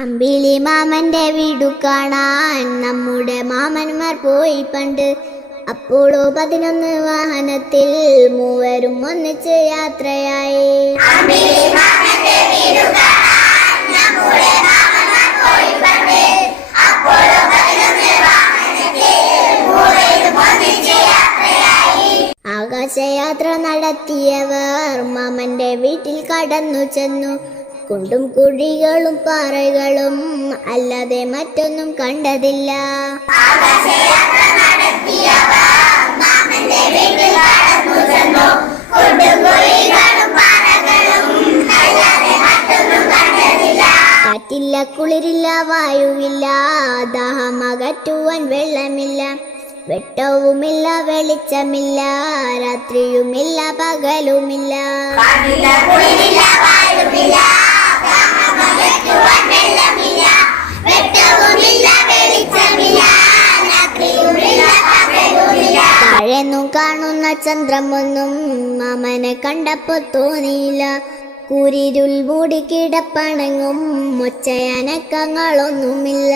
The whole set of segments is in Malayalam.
അമ്പിളി മാമന്റെ വീടു കാണാൻ നമ്മുടെ മാമന്മാർ പോയി പണ്ട്. അപ്പോഴോ 11 വാഹനത്തിൽ മൂവരും ഒന്നിച്ച് യാത്രയായി. ആകാശയാത്ര നടത്തിയവർ മാമന്റെ വീട്ടിൽ കടന്നു ചെന്നു. കുണ്ടും കുഴികളും പാറകളും അല്ലാതെ മറ്റൊന്നും കണ്ടതില്ല. കാറ്റില്ല, കുളിരില്ല, വായുവില്ല, ദാഹമകറ്റുവാൻ വെള്ളമില്ല. വെട്ടവുമില്ല, വെളിച്ചമില്ല, രാത്രിയുമില്ല, പകലുമില്ല. താഴെന്നും കാണുന്ന ചന്ദ്രമൊന്നും മാമനെ കണ്ടപ്പോ തോന്നിയില്ല. കൂരിരുൾ മൂടി കിടപ്പണങ്ങും ഒച്ചയനക്കങ്ങളൊന്നുമില്ല.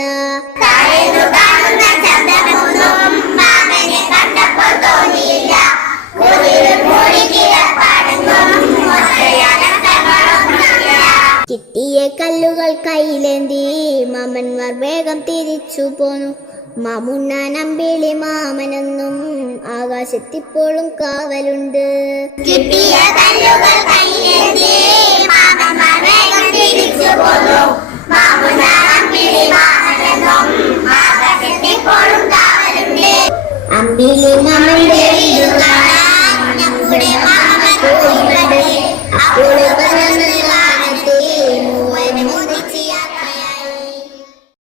കിട്ടിയ കല്ലുകൾ കയ്യിലേന്തി മാമന്മാർ വേഗം തിരിച്ചു പോന്നു. മാമുണ്ണാൻ അമ്പിളി മാമനെന്നും ആകാശത്തിപ്പോഴും കാവലുണ്ട്. കിട്ടിയ കല്ലുകൾ കയ്യിലേന്തി മാമന്മാർ വേഗം തിരിച്ചു പോന്നു. മാമുണ്ണാൻ അമ്പിളി മാമനെന്നും ആകാശത്തിപ്പോഴും കാവലുണ്ട്. അമ്പിളി മാമന്റെ